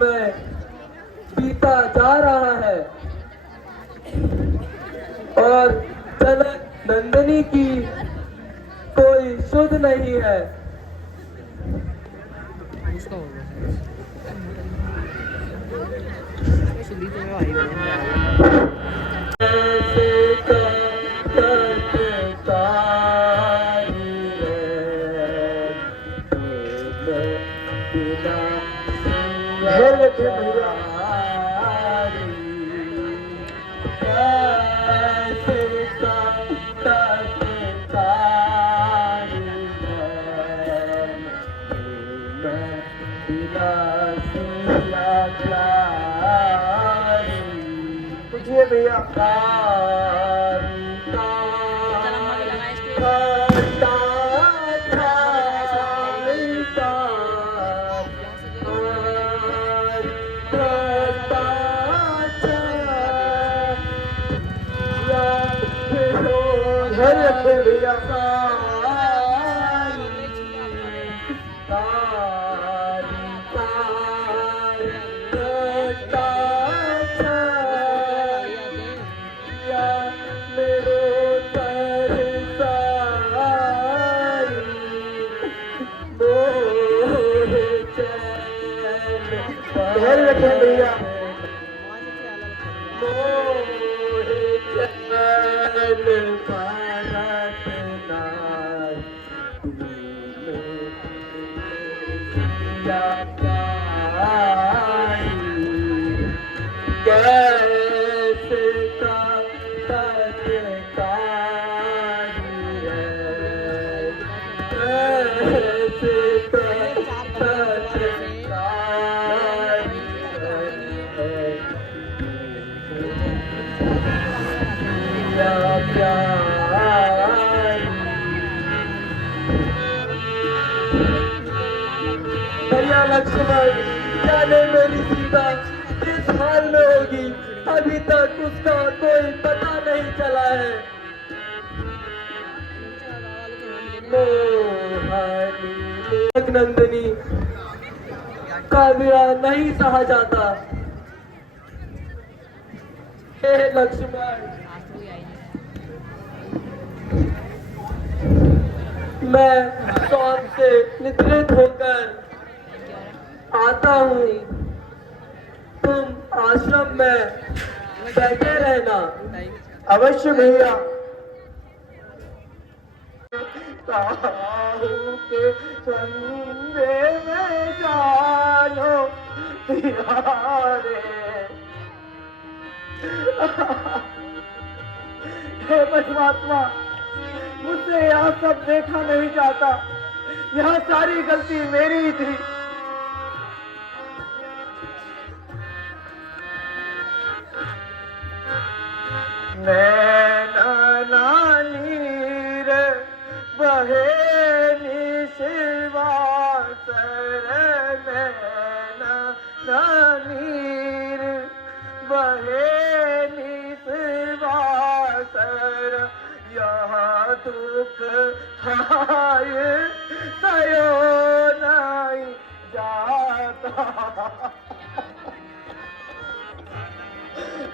में बीता जा रहा है और जनक नंदिनी की कोई शुद्ध नहीं है। पूछिए भैया। घर रखे भैया। घर रखे भैया। भैया लक्ष्मण, जाने मेरी सीता किस हाल में होगी, अभी तक उसका कोई पता नहीं चला है। नंदिनी का विरह नहीं सहा जाता। हे लक्ष्मण, मैं शौक से निद्रित होकर आता हूँ, तुम आश्रम में बैठे रहना। अवश्य भैया। के संगे में जानो प्यारे। हे परमात्मा, मुझसे यहाँ सब देखा नहीं जाता, यहाँ सारी गलती मेरी ही थी। नैना नीर बहे निशिवासर, नैना नीर बहे निशिवासर, यह दुख खाए तयो नहीं जाता।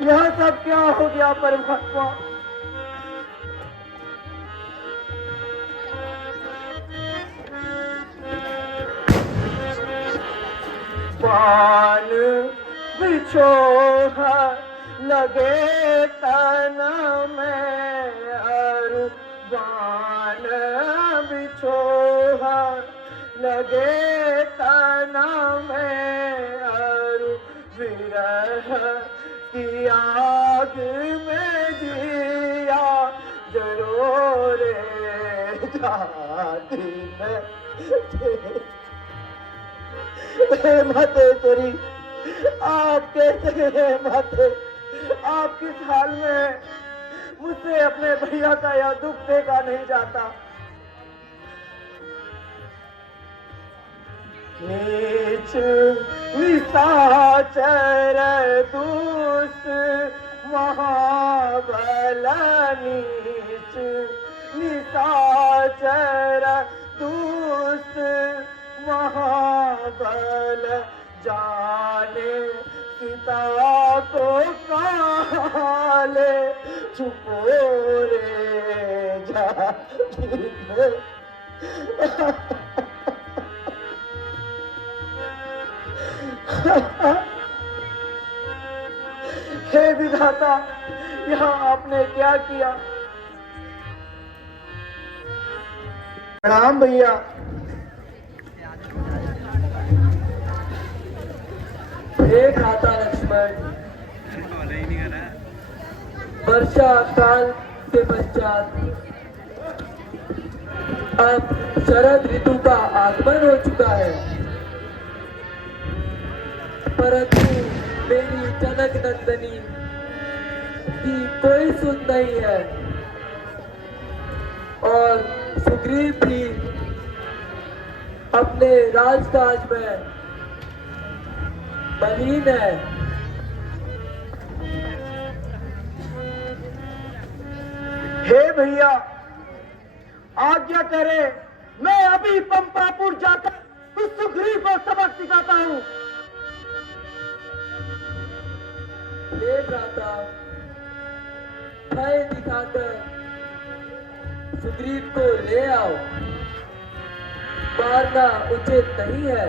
यह सब क्या हो गया परमात्मा? बाण बिछोह लगे तन में, अरु बाण बिछोह लगे तन में, अरु विरह की आग में जिया जरो रे जाती है। मातेश्वरी, आप कैसे हैं माते? आप किस हाल में? मुझसे अपने भैया का यह दुख देखा नहीं जाता। नीच निशाचर दुष्ट महाबल, नीच निशाचर दुष्ट महाबल, जाने सीता को काले छुपो रे जाती है। हे विधाता, यहाँ आपने क्या किया? प्रणाम भैया। हे भ्राता लक्ष्मण, वर्षा काल के पश्चात अब शरद ऋतु का आगमन हो चुका है, परंतु मेरी जनक नंदनी की कोई सुन नहीं है और सुग्रीव भी अपने राजकाज में मलिन है। हे भैया, आज्ञा करे, मैं अभी पंपापुर जाकर उस सुग्रीव को सबक सिखाता हूँ। हे भ्राता, भय दिखाकर सुग्रीव को ले आओ, मारना उचित नहीं है।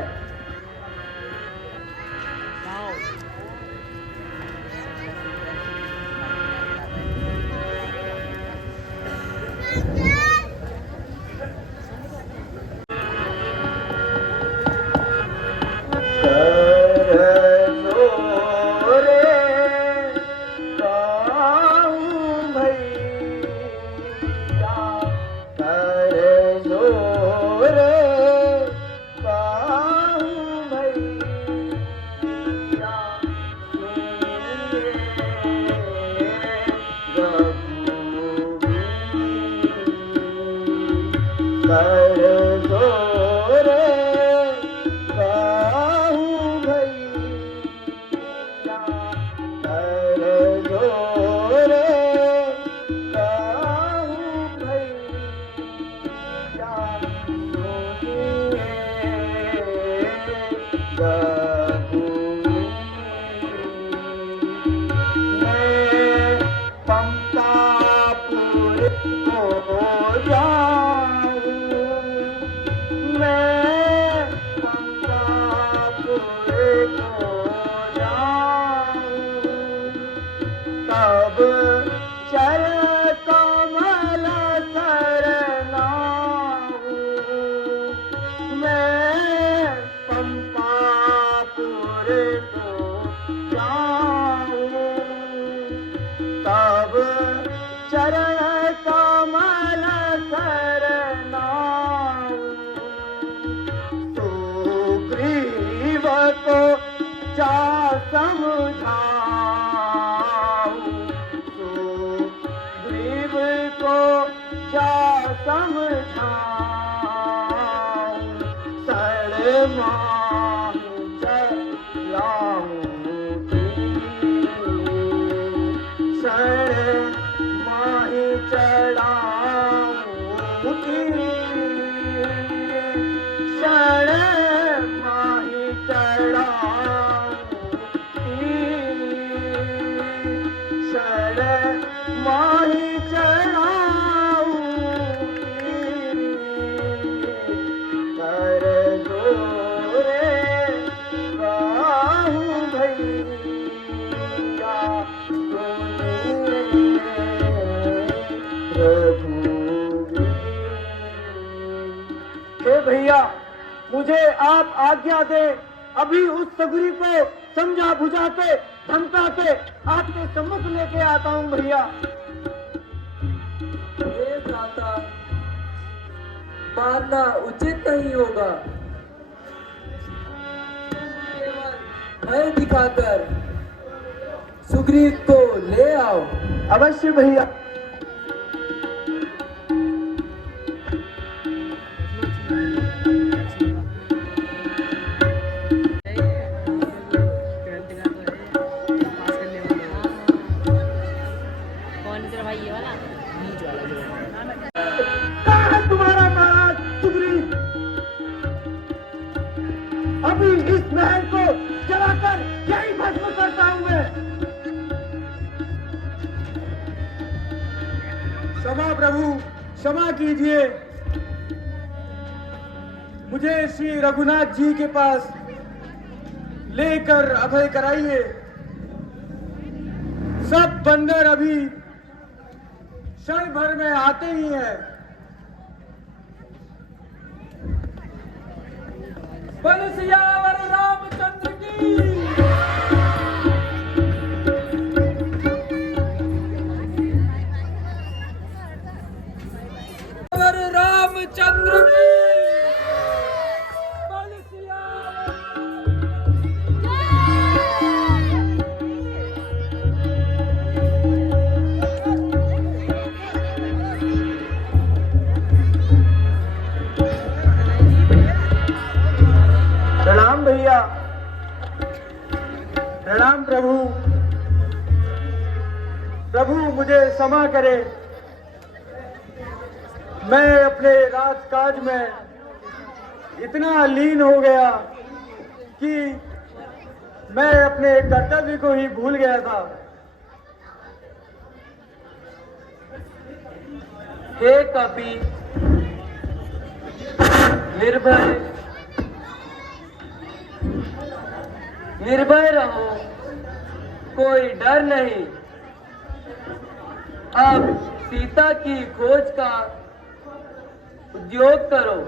भैया, मुझे आप आज्ञा दे, अभी उस सुग्रीव को समझा बुझा के धमका के आपके सम्मुख लेके आता हूँ भैया। हे भ्राता, मारना उचित नहीं होगा। केवल भय दिखाकर सुग्रीव को ले आओ। अवश्य भैया। तुम्हारा महाराज सुग्रीव, अभी इस महल को क्षमा प्रभु, क्षमा कीजिए। मुझे श्री रघुनाथ जी के पास लेकर अभय कराइए। सब बंदर अभी क्षण भर में आते ही हैं। बोल सियावर रामचंद्र की। रामचंद्र की। बोल सियावर। प्रणाम भैया, प्रणाम प्रभु। प्रभु मुझे क्षमा करे, मैं अपने राजकाज में इतना लीन हो गया कि मैं अपने कर्तव्य को ही भूल गया था। हे कपि, निर्भय निर्भय रहो, कोई डर नहीं। अब सीता की खोज का उद्योग करो।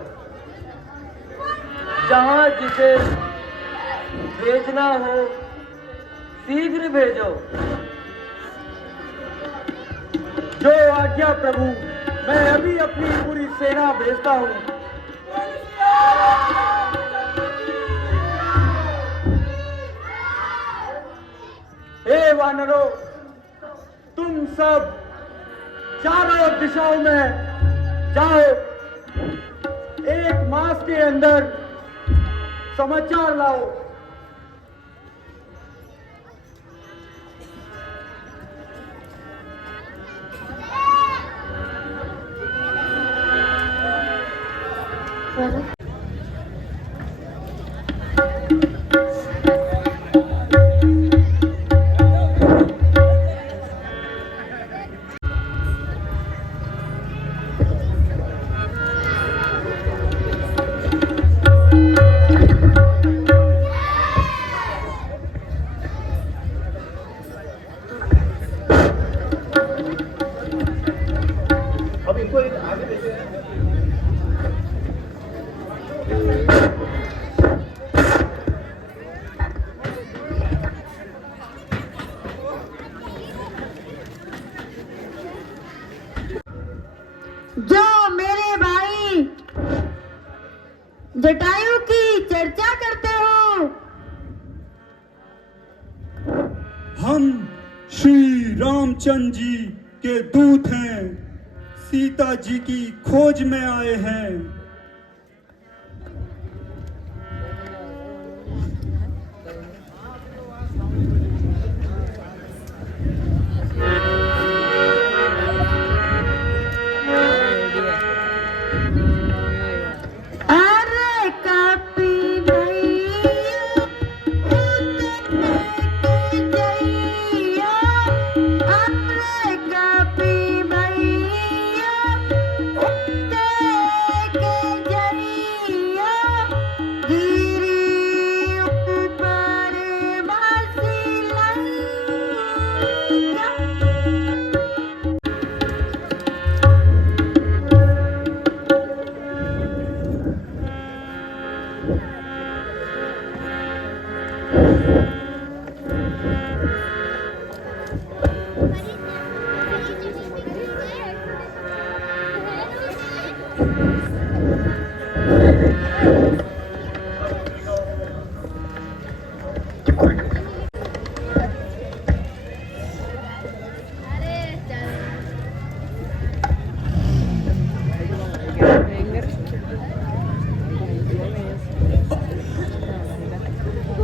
जहां जिसे भेजना हो शीघ्र भेजो। जो आज्ञा प्रभु, मैं अभी अपनी पूरी सेना भेजता हूँ। हे वानरों, तुम सब चारों दिशाओं में जाओ। एक मास के अंदर समाचार लाओ। जो मेरे भाई जटायु की चर्चा करते हो, हम श्री रामचंद्र जी के दूत हैं, सीता जी की खोज में आए हैं। अरे कपि भैया उतने जइया, अरे कपि भैया उतने जइया, गिरी ऊपर बसी लंका।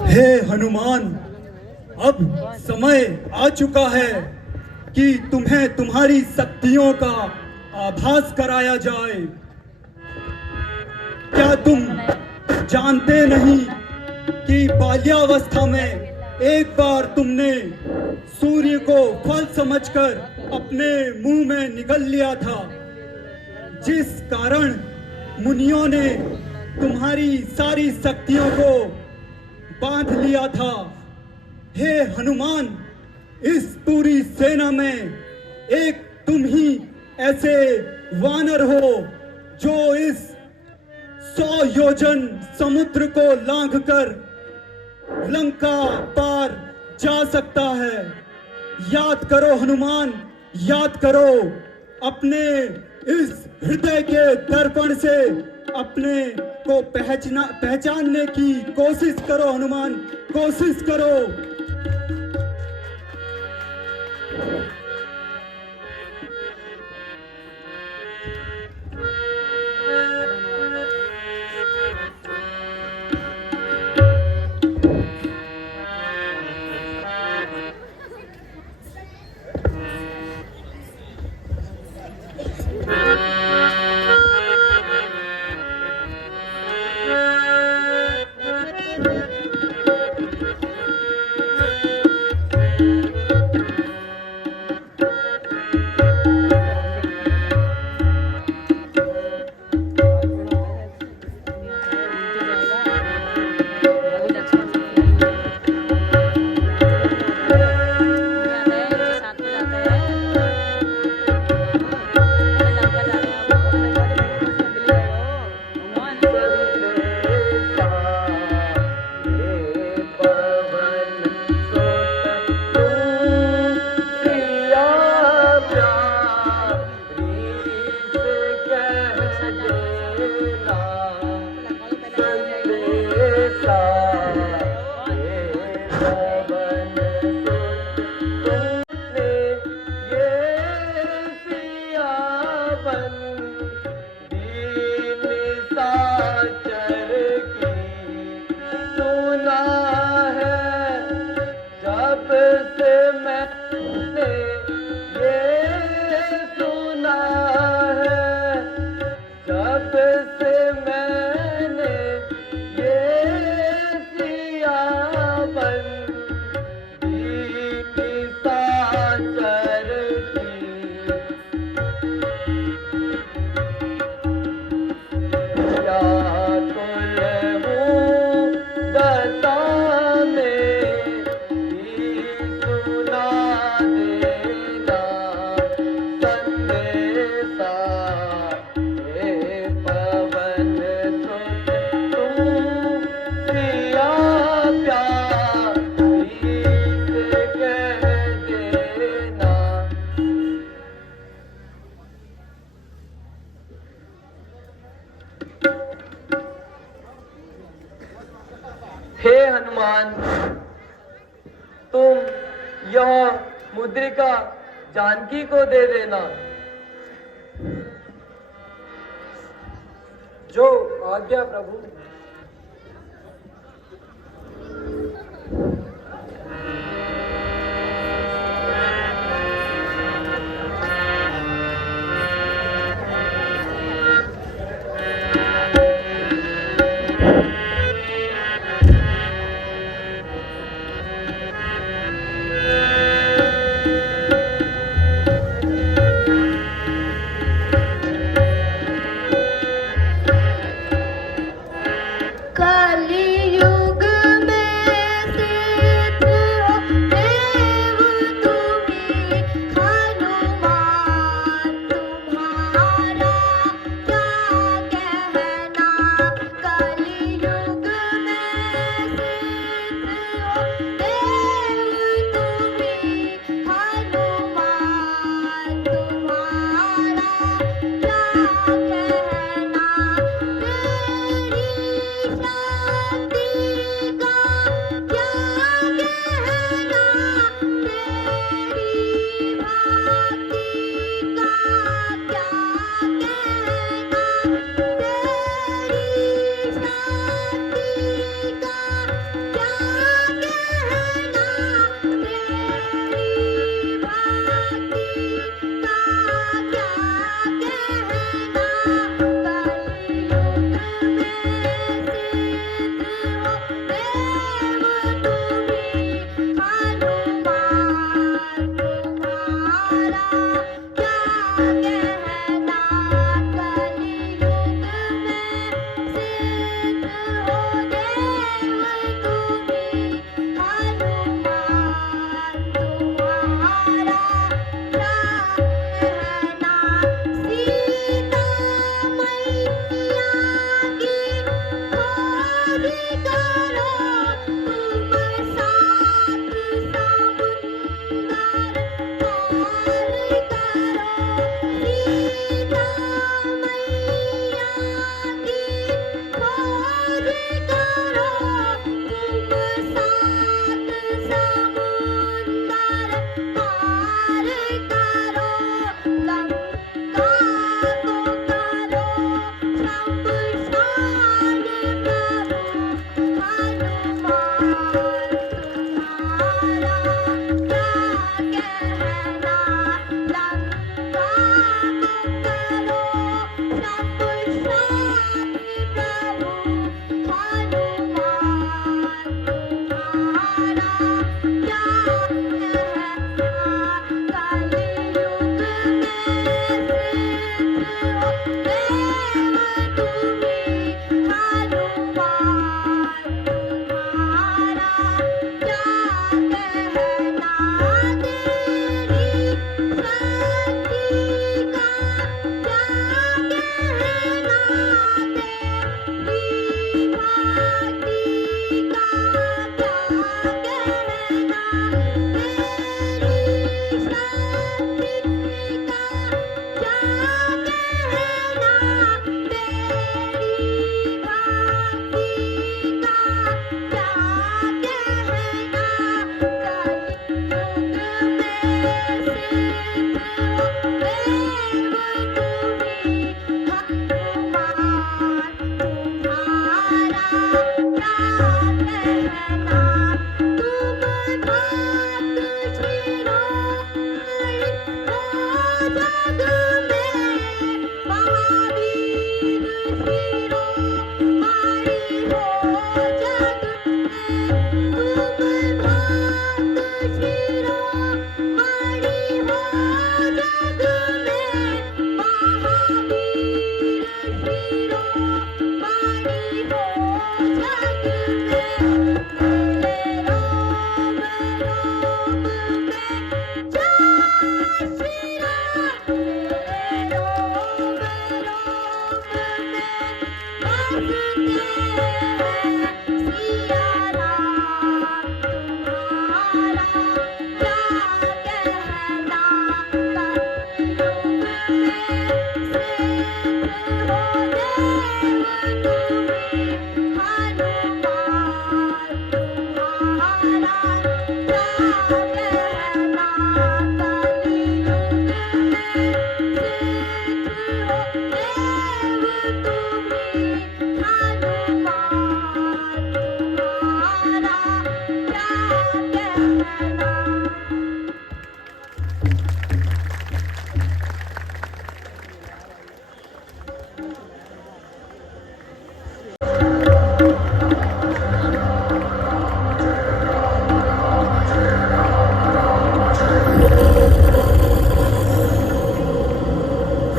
हे हनुमान, अब समय आ चुका है कि तुम्हें तुम्हारी शक्तियों का आभास कराया जाए। क्या तुम जानते नहीं कि बाल्यावस्था में एक बार तुमने सूर्य को फल समझकर अपने मुंह में निगल लिया था, जिस कारण मुनियों ने तुम्हारी सारी शक्तियों को बांध लिया था। हे हनुमान, इस पूरी सेना में एक तुम ही ऐसे वानर हो जो इस 100 योजन समुद्र को लांघकर लंका पार जा सकता है। याद करो हनुमान, याद करो। अपने इस हृदय के दर्पण से अपने को पहचानने की कोशिश करो हनुमान, कोशिश करो। हे हनुमान, तुम यह मुद्रिका जानकी को दे देना। जो आज्ञा प्रभु।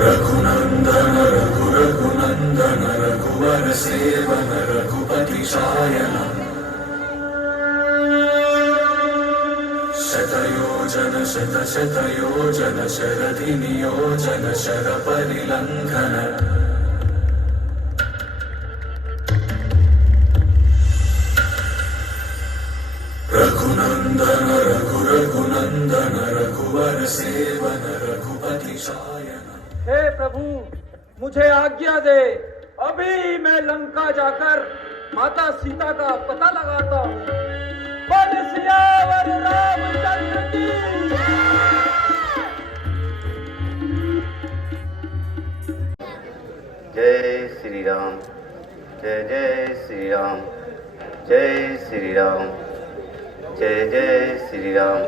रघुनंदन रघुनंदन रघुवर सेवन रघुपति शायन शतयोजन शतयोजन शरधि नियोजन शरपरिलंघन रघुनंदन रघुनंदन रघुवर सेवन रघुपति शायन। हे प्रभु, मुझे आज्ञा दे, अभी मैं लंका जाकर माता सीता का पता लगाता हूँ। बोल सियावर रामचंद्र की जय श्री राम, जय जय श्री राम, जय श्री राम, जय जय श्री राम,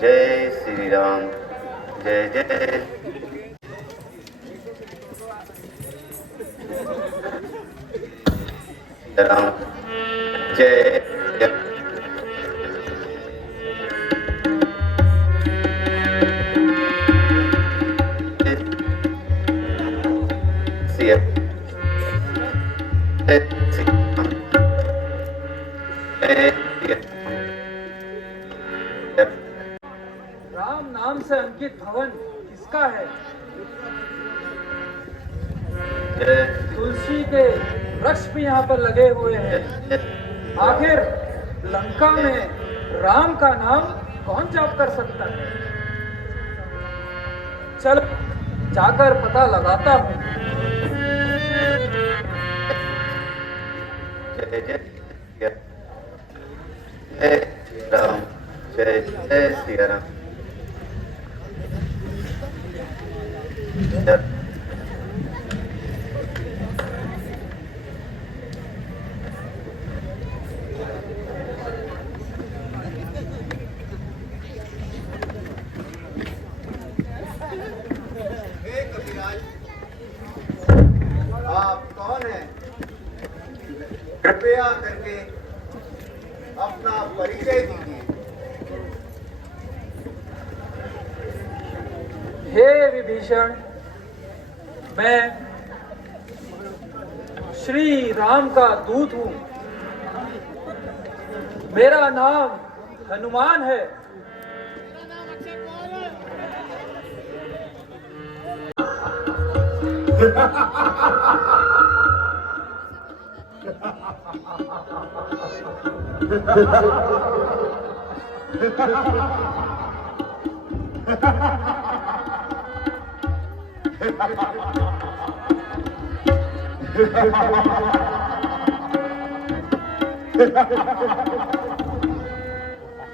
जय श्री राम, जय जय राम, जय जय राम नाम से अंकित भवन किसका है? तुलसी के वृक्ष भी यहाँ पर लगे हुए हैं। आखिर लंका में राम का नाम कौन जाप कर सकता है? चल जाकर पता लगाता हूँ। जय जय राम, जय जय श्री राम। आप कौन हैं? कृपया करके अपना परिचय दीजिए। हे विभीषण, मैं श्री राम का दूत हूँ। मेरा नाम हनुमान है।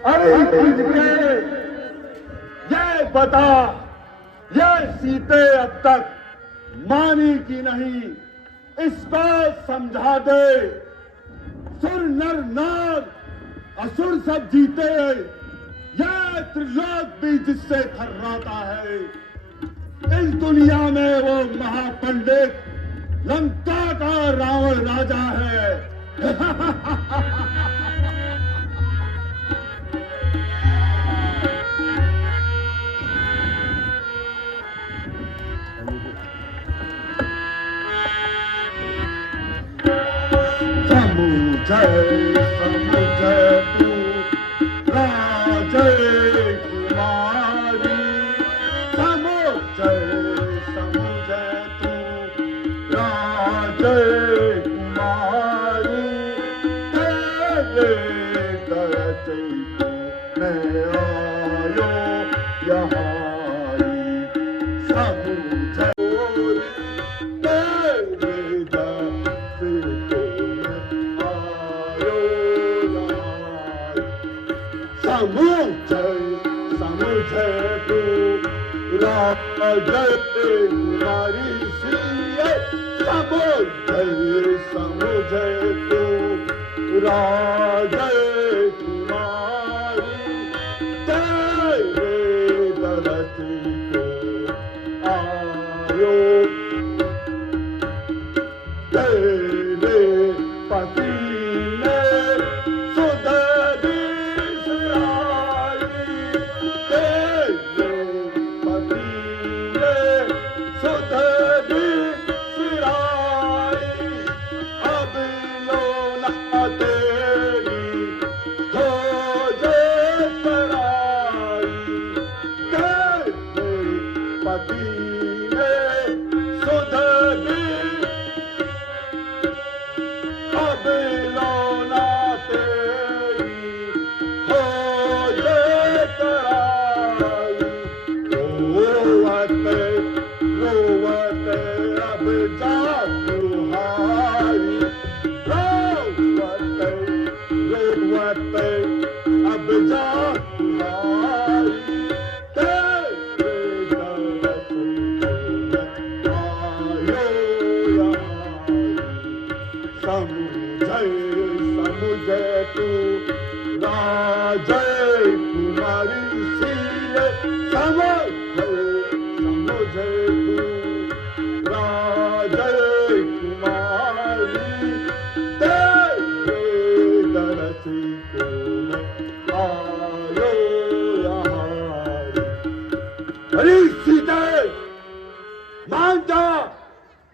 अरे ये बता, ये सीते अब तक मानी कि नहीं, इसको समझा दे। सुर नर नार असुर सब जीते, ये त्रिलोक भी जिससे थर्राता है। इस दुनिया में वो महापंडित लंका का रावण राजा है। समुझे तू राजय कुमारी, समुझे तू राजय कुमारी, तेरे यहाँ समझे तेरे समझे समझे तू राजय कुमारी सीए समझे समझे तू राजय कुमारी तेरे दरस को आयो तेरे पति ने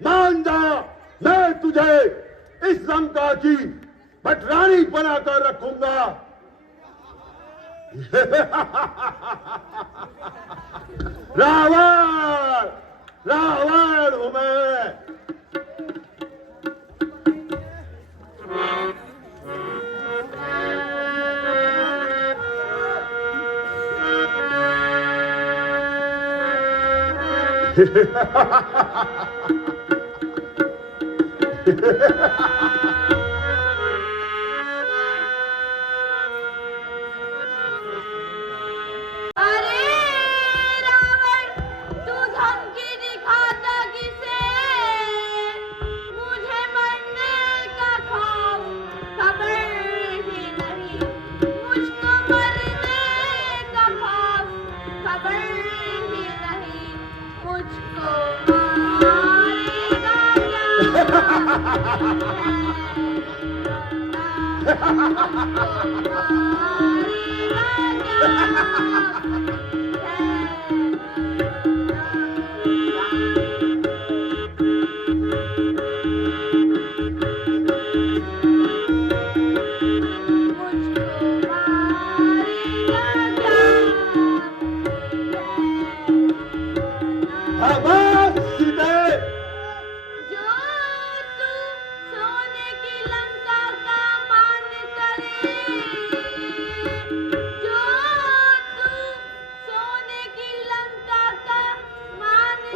मान जा मैं तुझे इस लंका की पटरानी बनाकर रखूंगा। रावण रावण हूं मैं। अरे रावण, तू धमकी दिखाता किसे? मुझे मरने का खौफ खबर ही नहीं, मुझको मरने का खौफ खबर ही नहीं, मुझको मारेगा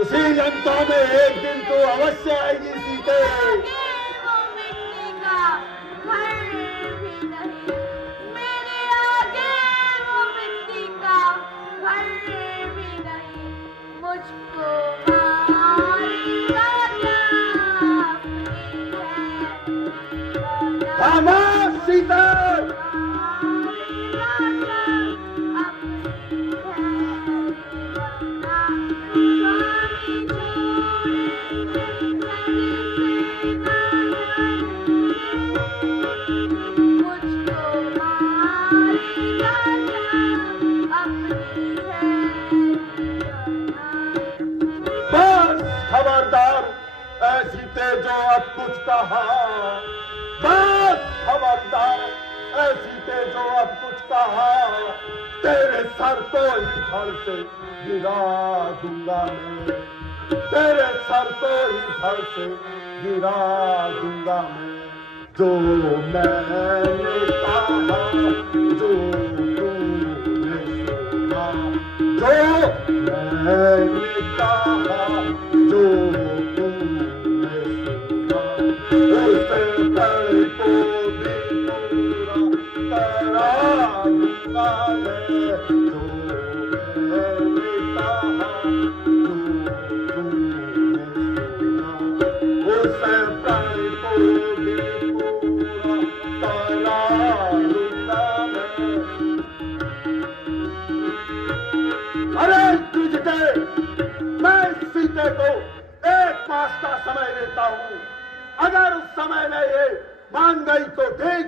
उसी लंका में एक दिन तो अवश्य आएगी सीते। वो मिट्टी का घर भी नहीं, मेरे आगे वो मिट्टी का घर भी नहीं, मुझको मारेगा खामोश सीते। खबरदार ऐसी ते जो अब कुछ कहा, बस खबरदार ऐसी ते जो अब कुछ कहा, तेरे सर को ही धड़ से गिरा दूंगा मैं, तेरे सर को ही धड़ से गिरा दूंगा मैं। जो मैंने कहा, जो तूने सुना, जो काले जो मैंने कहा उसे प्राण को भी पूरा करा लूंगा मैं। अरे तुझे मैं सीते को 1 मास का समय देता हूँ। अगर उस समय में ये मान गई तो ठीक,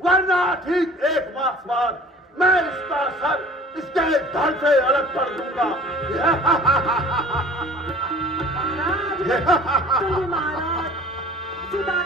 वरना ठीक 1 मास बाद मैं इसका सर इसके धड़ से अलग कर दूंगा। महाराज सीता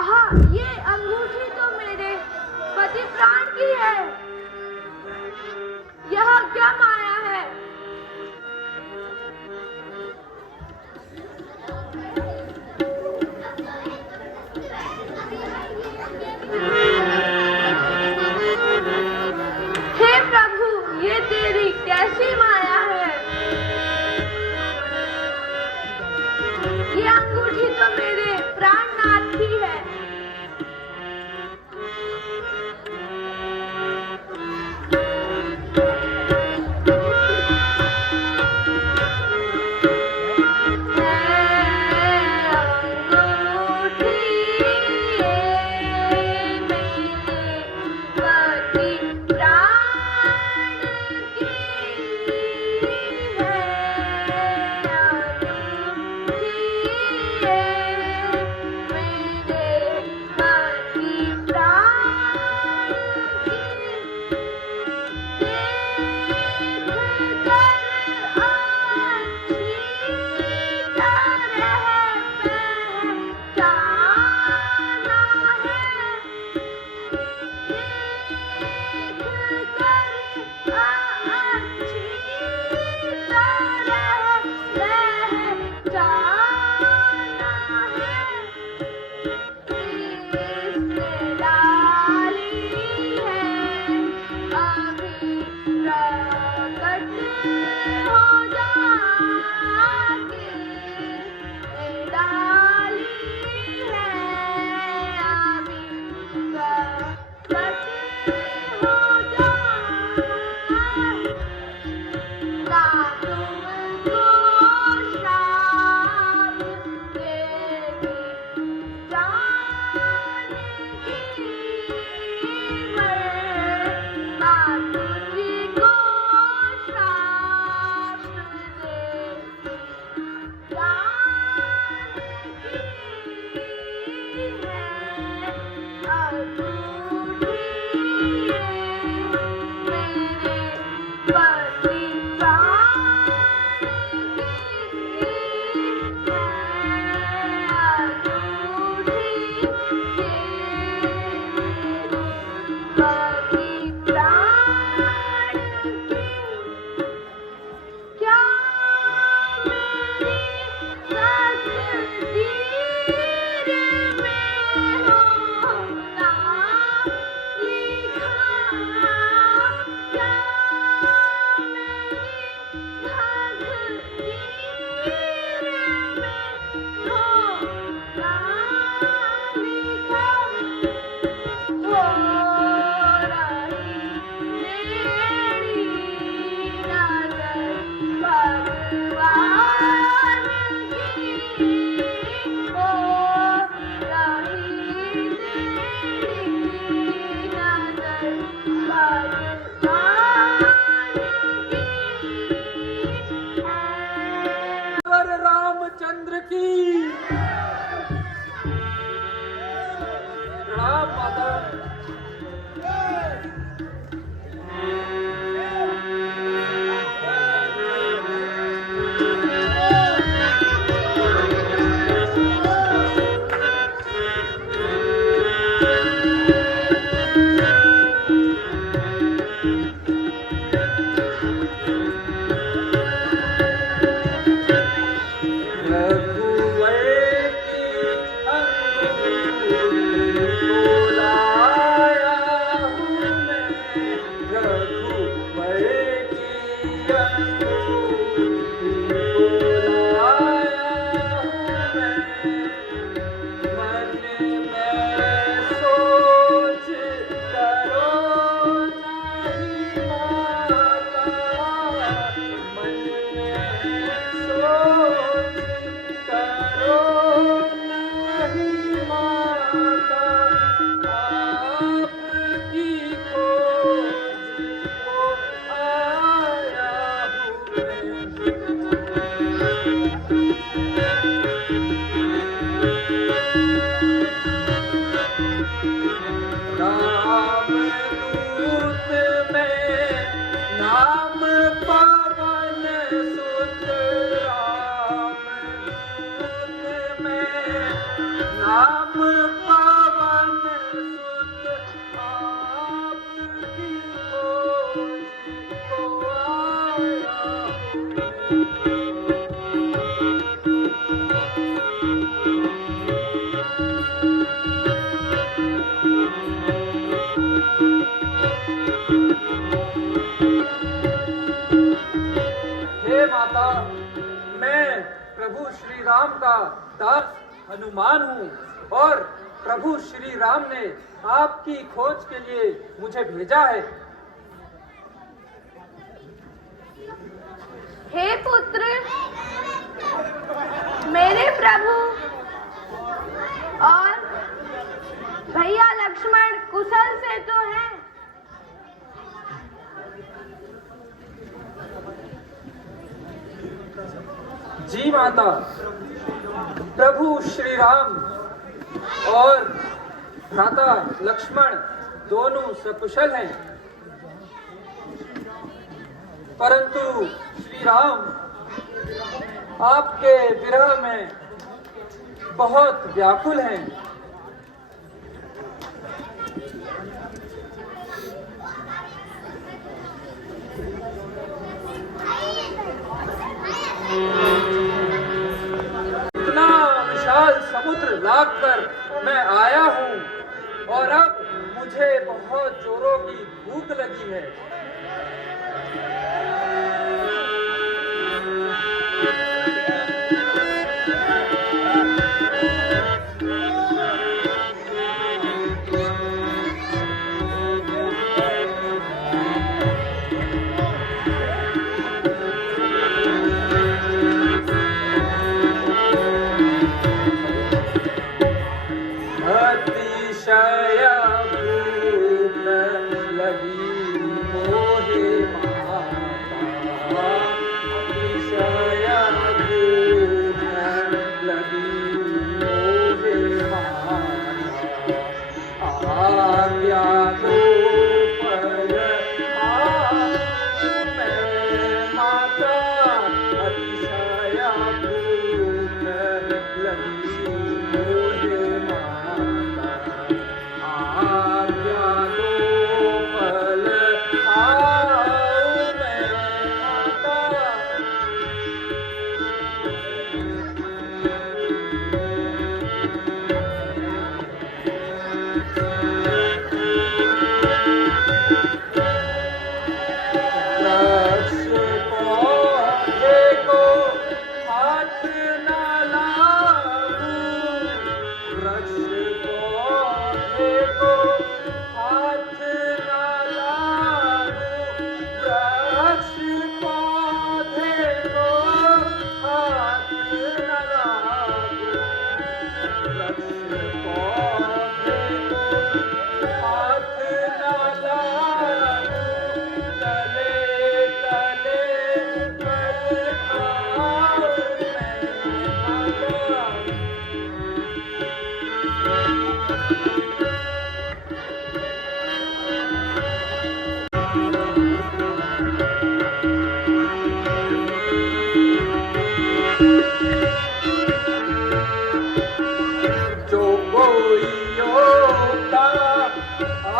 आहा, ये अंगूठी तो मेरे पति प्राण की है। यह क्या माया है? हे प्रभु, ये तेरी कैसी माया है? ये अंगूठी तो मेरे प्राणनाथ की है। रामचंद्र की प्रणाम माता। रघुवंश हे माता, मैं प्रभु श्री राम का दास हनुमान हूँ और प्रभु श्री राम ने आपकी खोज के लिए मुझे भेजा है। हे पुत्र, मेरे प्रभु और भैया लक्ष्मण कुशल से तो हैं। जी माता, प्रभु श्री राम और भ्राता लक्ष्मण दोनों सकुशल हैं, परंतु श्री राम आपके विरह में बहुत व्याकुल हैं। इतना विशाल समुद्र लाग कर मैं आया हूँ और अब मुझे बहुत जोरों की भूख लगी है। अतिशय भूख लगी मोहे माता, अतिशय भूख लगी मोहे माता, आज्ञा दो पर आऊं मैं माता, अतिशय भूख लगी मोहे माता, आज्ञा दो पल आऊं मैं माता। वृक्ष पौधे को हाथ न लागूं, वृक्ष पौधे को हाथ न लागूं, वृक्ष पौधे को हाथ न लागूं, वृक्ष पौधे को हाथ न लागूं, तले तले पल खाऊं मैं माता। जो कोई योद्धा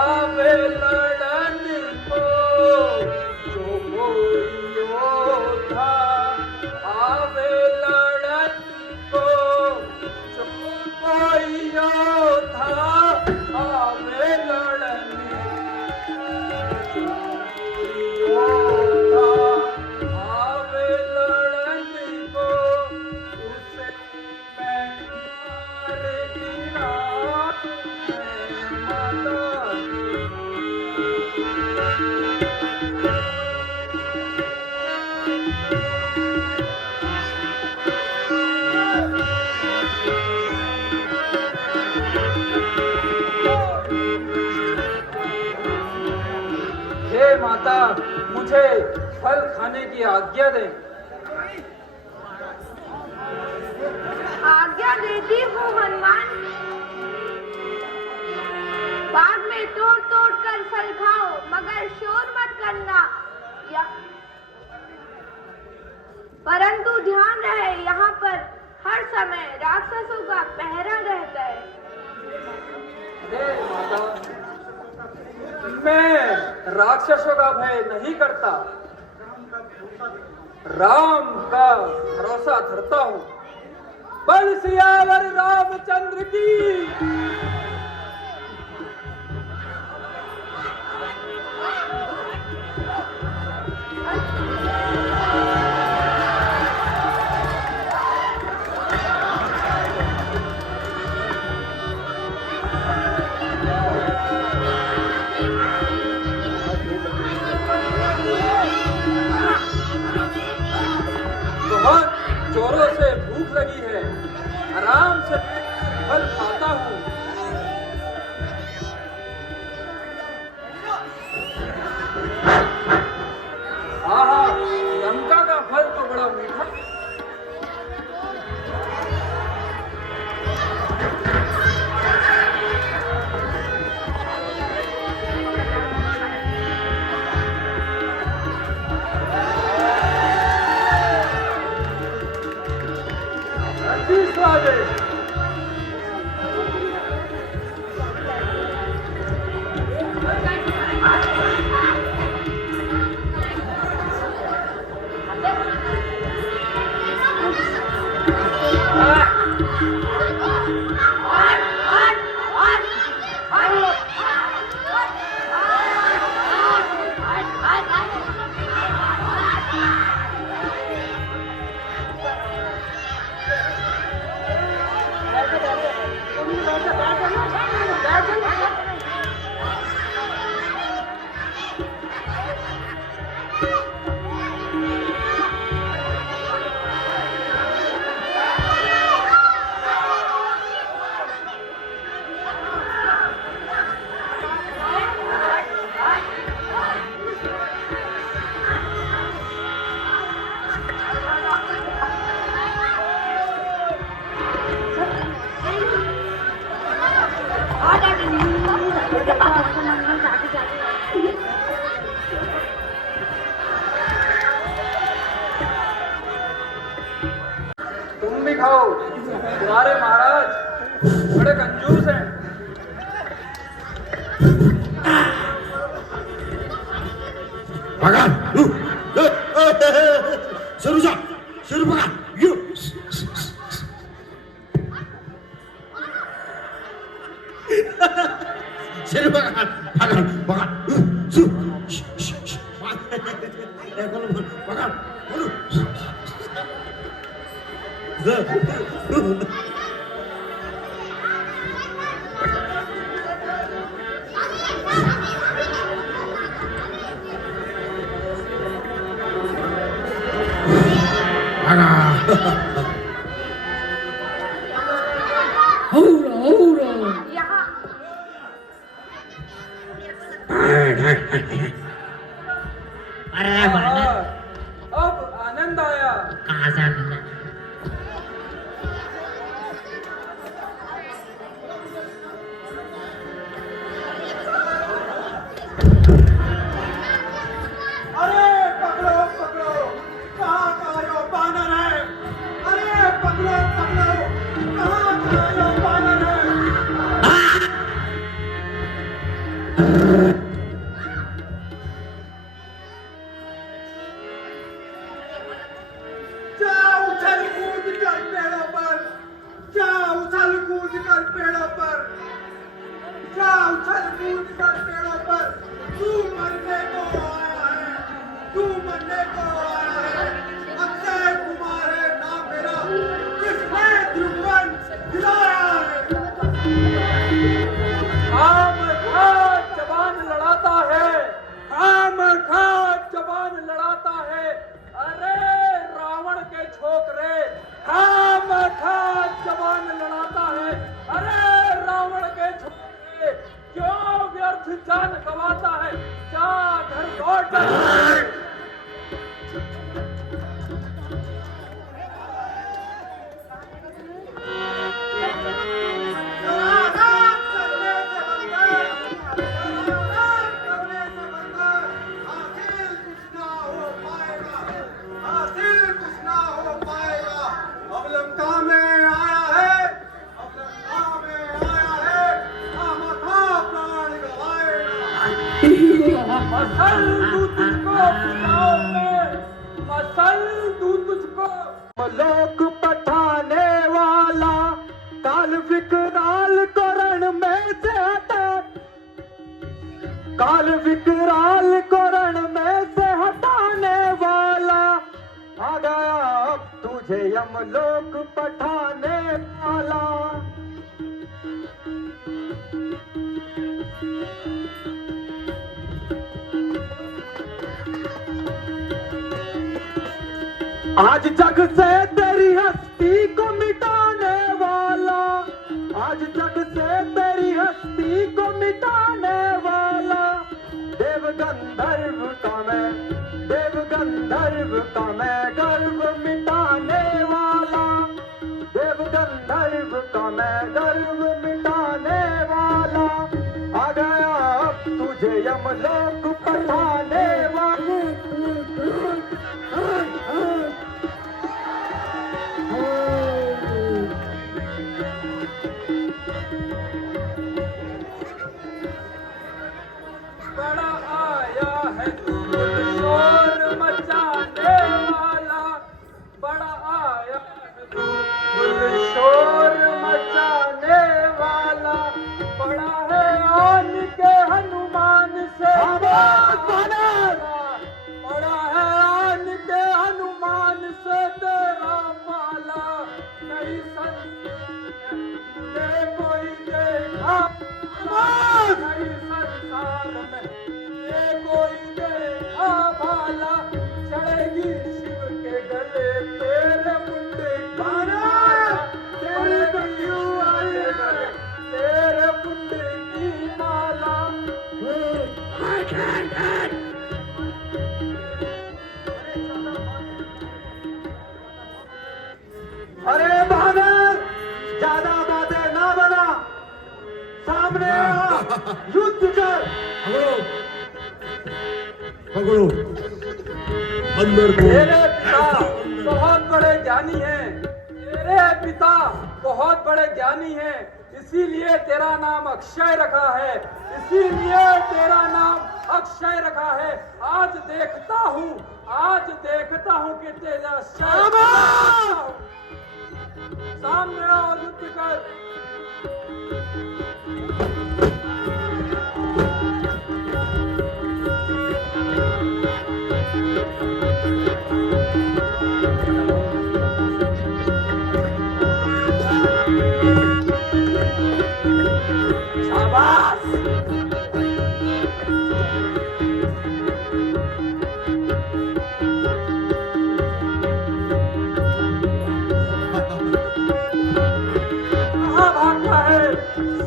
आवे लड़न को, जो कोई योद्धा आवे लड़न को, जो कोई योद्धा आवे लड़न को, योद्धा आवे लड़न को, उसे मैं मार गिराऊं मैं माता। हे माता, मुझे फल खाने की आज्ञा दें। आज्ञा देती हूँ हनुमान। बाग में तोड़ तोड़ कर फल खाओ, मगर शोर मत करना। परंतु ध्यान रहे, यहाँ पर हर समय राक्षसों का पहरा रहता है। हे माता, मैं राक्षसों का भय नहीं करता। राम का भरोसा धरता हूँ। बल सियावर रामचंद्र की। बहुत जोरों से भूख लगी है, आराम से फल खाता हूँ। आहा, लंका का फल तो बड़ा मीठा। स्वादिष्ट। तुम भी खाओ। तुम्हारे महाराज बड़े कंजूस हैं। भगवान शुरू जा शुरू भगवान यू शुरू भगवान भगवान भगवान शु भगवान यहाँ अब आनंद आया। अरे पकड़ो पकड़ो कहाँ का यो बानर है अरे पकड़ो पकड़ो कहाँ का यो बानर है जा उछल कूद कर पेड़ों पर जा उछल कूद कर पेड़ों पर जा उछल कूद कर पेड़ों पर तू मरने को आया है तू मरने को आया है अक्षय कुमार है नाम मेरा किसने ध्रुवन दिलाया है आम खा जवान लड़ाता है, आम खा जवान लड़ाता है। अरे रावण के छोकरे, आम खा जवान लड़ाता है। अरे रावण के छोकरे, क्यों व्यर्थ जान गवाता है। जा घर लौट जा। यमलोक पठाने वाला, काल विकराल को रण में से हटा, काल विकराल को रण में से हटाने वाला, आ गया अब तुझे यमलोक पठाने वाला। आज जग से तेरी हस्ती को मिटाने वाला, आज जग से तेरी हस्ती को मिटाने वाला, देव गंधर्व का मैं, देव गंधर्व का मैं गर्व मिटाने वाला, देव गंधर्व का मैं गर्व मिटाने वाला, आ गया अब तुझे यमलोक पठाने वाला। बड़ा आया है तू शोर मचाने वाला, बड़ा आया है तू शोर मचाने वाला, बड़ा है आन के हनुमान से, बड़ा है आन के हनुमान से तेरा पाला, नहीं संसार कोई देखा, नहीं संसार में ये कोई देखा भाला, चढ़ेगी शिव के गले तेरे मुंडे की माला, चढ़ेगी तेरे मुंडे की माला। अरे बहादुर, ज्यादा बातें ना बना, सामने आ, युद्ध कर। पकड़ो अंदर को। तेरे पिता बहुत बड़े ज्ञानी हैं, तेरे पिता बहुत बड़े ज्ञानी हैं, इसीलिए तेरा नाम अक्षय रखा है, इसीलिए तेरा नाम अक्षय रखा है। आज देखता हूँ कि तेरा सामने आओ, युद्ध कर।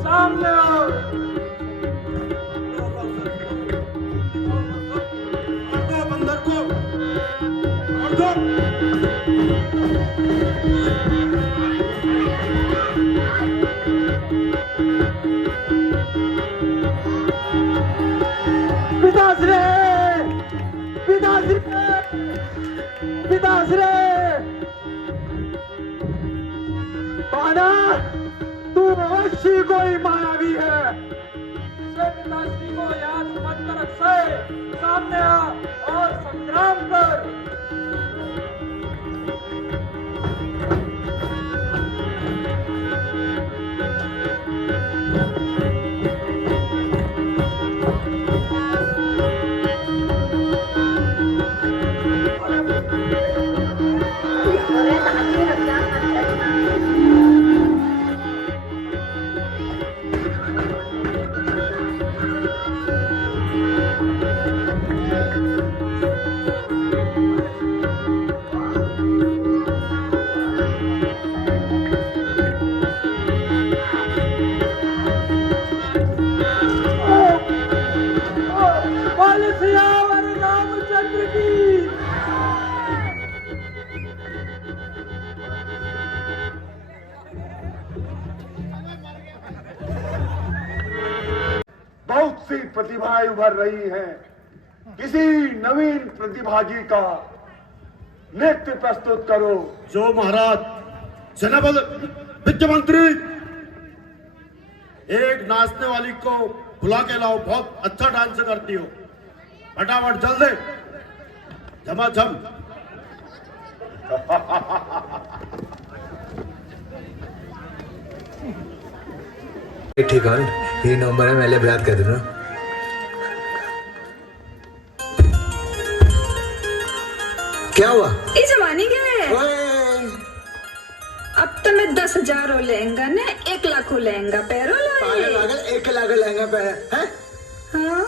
सामने आओ। बंदर को और दो। पिताश्री, पिताश्री, पिताश्री, पाना तू अवश्य कोई मायावी है। इसे पिताश्री को याद मत कर अक्षय, सामने आ और संग्राम कर। बहुत सी प्रतिभाएं उभर रही हैं, किसी नवीन प्रतिभागी का नृत्य प्रस्तुत करो। जो महाराज जनाब वित्त मंत्री, एक नाचने वाली को बुला के लाओ, बहुत अच्छा डांस करती हो, फटाफट जल्दी झमाझम। ठीक है, ये नंबर है, मैं बात कर दूँ। क्या हुआ? ये जमाने के अब तो मैं 10,000 लहंगा ने 1 लाख लहंगा पैरो पागल 1 लाख लहंगा पैर है। हाँ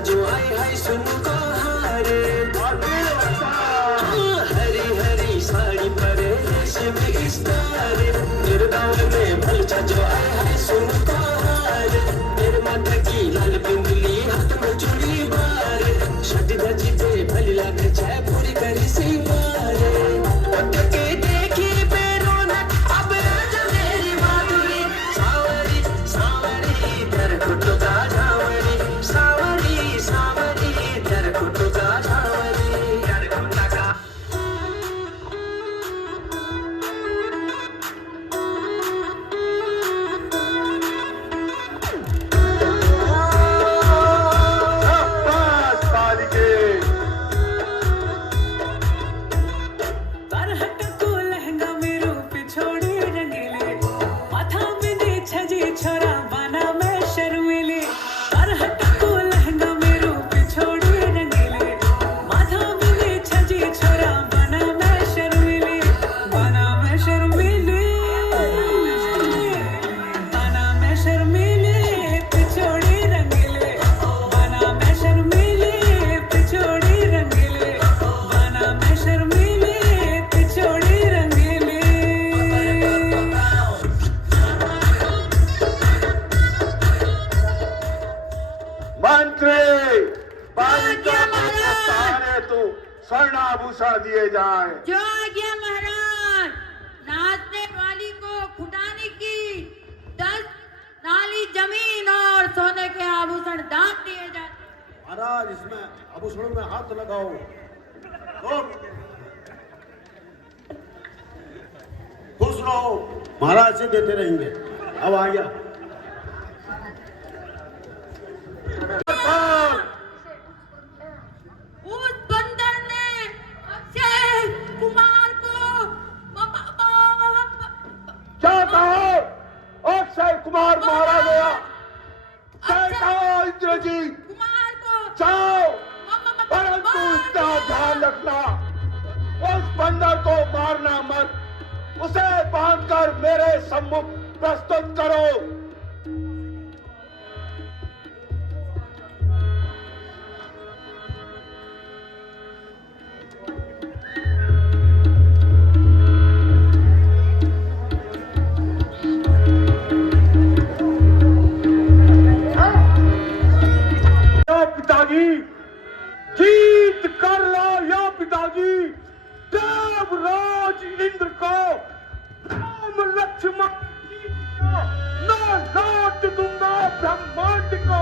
जो आए हाय सुन को हारे हरी हरी साड़ी पर रेशमी स्टारे मेरे गाँव में भलचा जो आए हाय सुन को हारे मेरे माता की लाल बिंदली हाथ में चूड़ी बारे शटी धजी पे भली लाख चाय पूरी करी सी बारे के देखी बेरोनक अब राजा मेरी माधुरी सावरी सावरी तेरे कुटो का झावरी सावरी सावरी तेरे कुटो का झावरी तेरे कुटा का स्वर्णाभूषण दिए जाएं। जो आज्ञा महाराज। नाचने वाली को खुदानी की 10 नाली जमीन और सोने के आभूषण दान दिए जाते। महाराज इसमें आभूषणों में हाथ लगाओ। खुश रहो, महाराज से देते रहेंगे। अब आ गया उस बंदर ने अक्षय कुमार को क्या कहो? अक्षय कुमार मारा गया। क्या कहो इंद्रजीत? उसे बांधकर मेरे सम्मुख प्रस्तुत करो। पिताजी, जीत कर लो या पिताजी, देवराज इंद्र को राम लक्ष्मण जी को, मैं लौट दूंगा ब्रह्मांड को।